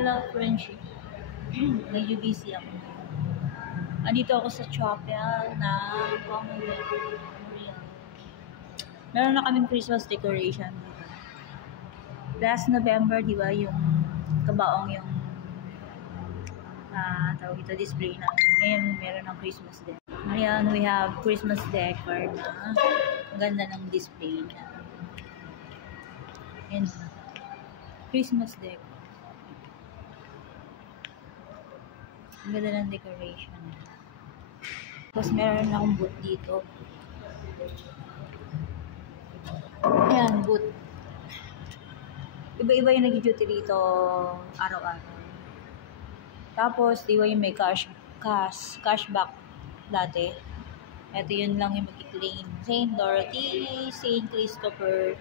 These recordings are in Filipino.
Hello, friendship. Medyo busy ako. Andito ako sa chapel na Commonwealth. Meron na kaming Christmas decoration dito. Last November, di ba, yung kabaong yung tawag ito, display namin. Ngayon, meron ng Christmas decor. Ngayon, we have Christmas decor na ang ganda ng display niya. And Christmas decor. Ang ganda ng decoration. Tapos meron akong boot dito. Ayan, boot. Iba-iba yung nag-duty dito araw-araw. Tapos, di ba yung may cashback dati. Ito yun lang yung mag-claim. St. Dorothy, St. Christopher,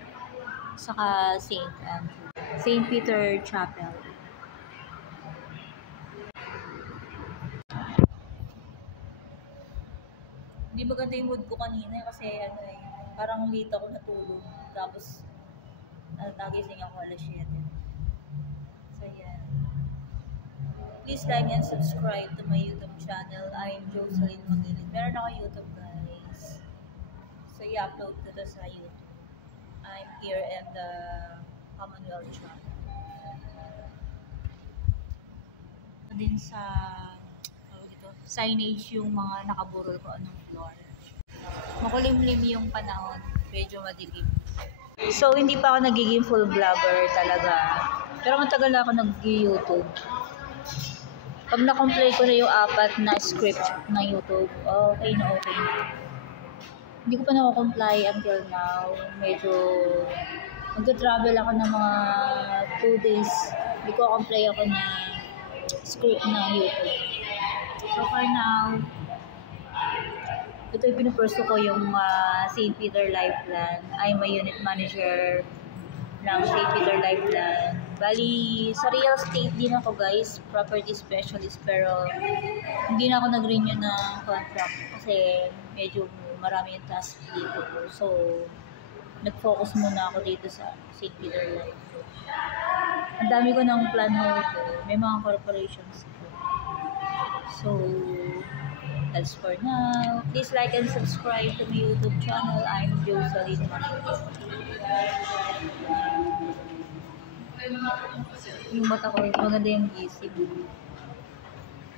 saka St. Andrew. St. Peter Chapel. Hindi maganda yung mood ko kanina kasi parang late ako natulog. Tapos, nagising ako alas 7. So, yan. Please like and subscribe to my YouTube channel. I'm Jocelyn Magilid. Meron ako YouTube, guys. So, i-upload ko to sa YouTube. I'm here in the Commonwealth channel. Din sa signage yung mga nakaburol ko anong floor. Makulimlim yung panahon, medyo madilim. So, hindi pa ako nagiging full vlogger talaga. Pero matagal na ako nag-YouTube. Pag na-complete ko na yung 4 na script ng YouTube, okay na. Hindi ko pa na-comply until now. Medyo mag-travel ako ng mga 2 days. Hindi ko comply ako na script ng YouTube. So for now, ito yung pinupursue ko yung St. Peter Life Plan. I'm a unit manager ng St. Peter Life Plan. Bali, sa real estate din ako, guys, property specialist, pero hindi na ako nag-renew ng contract kasi medyo marami yung task dito. So, nag-focus muna ako dito sa St. Peter Life. Ang dami ko ng plan dito. May mga corporations ko. So, that's for now. Please like and subscribe to my YouTube channel. I'm Jocelyn Magilid. Yung mata ko, maganda yung gising.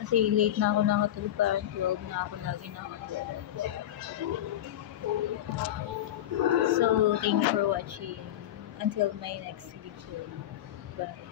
Kasi late na ako nakatulog, parang 12 na ako lagi nakatulog. So, thank you for watching. Until my next video. Bye.